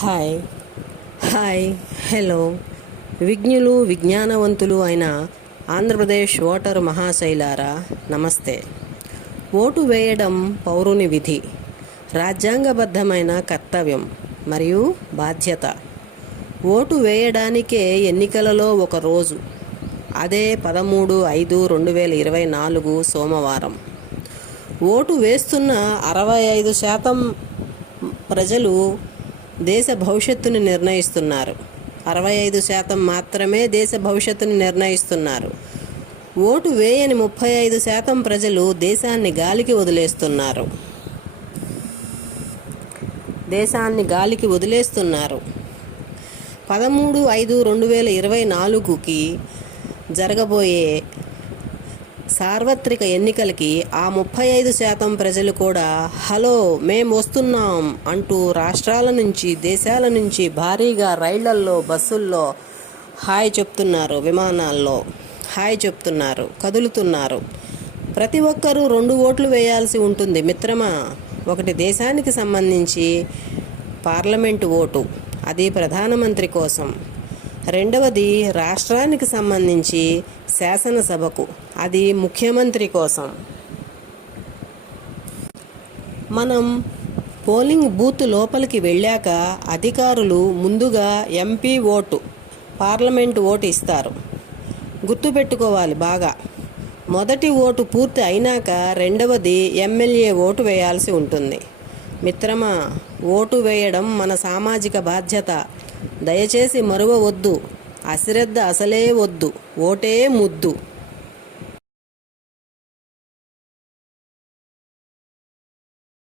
Hi hi hello విజ్ఞులు విజ్ఞానవంతులు అయిన Andhra Pradesh voter మహాశైలారా నమస్తే. Vote వేయడం పౌరుని విధి, రాజ్యాంగబద్ధమైన కర్తవ్యం మరియు బాధ్యత. ఓటు వేయడానికే ఎన్నికలలో ఒక రోజు, అదే 13/5/2024 సోమవారం. ఓటు వేస్తున్న 65% ప్రజలు దేశ భవిష్యత్తుని నిర్ణయిస్తున్నారు. 65% మాత్రమే దేశ భవిష్యత్తుని నిర్ణయిస్తున్నారు. ఓటు వేయని 35% ప్రజలు దేశాన్ని గాలికి వదిలేస్తున్నారు. 13/5/2024కి జరగబోయే సార్వత్రిక ఎన్నికలకి ఆ 35% ప్రజలు కూడా హలో మేం వస్తున్నాం అంటూ రాష్ట్రాల నుంచి, దేశాల నుంచి భారీగా రైళ్లల్లో, బస్సుల్లో హాయ్ చెప్తున్నారు, విమానాల్లో హాయ్ చెప్తున్నారు, కదులుతున్నారు. ప్రతి ఒక్కరూ 2 ఓట్లు వేయాల్సి ఉంటుంది మిత్రమా. ఒకటి దేశానికి సంబంధించి పార్లమెంటు ఓటు, అది ప్రధానమంత్రి కోసం. రెండవది రాష్ట్రానికి సంబంధించి శాసనసభకు, అది ముఖ్యమంత్రి కోసం. మనం పోలింగ్ బూత్ లోపలికి వెళ్ళాక అధికారులు ముందుగా ఎంపీ ఓటు, పార్లమెంటు ఓటు ఇస్తారు. గుర్తుపెట్టుకోవాలి బాగా. మొదటి ఓటు పూర్తి అయినాక రెండవది ఎమ్మెల్యే ఓటు వేయాల్సి ఉంటుంది. మిత్రమా, ఓటు వేయడం మన సామాజిక బాధ్యత. దయచేసి మరువవద్దు. అశ్రద్ధ అసలే వద్దు. ఓటే ముద్దు.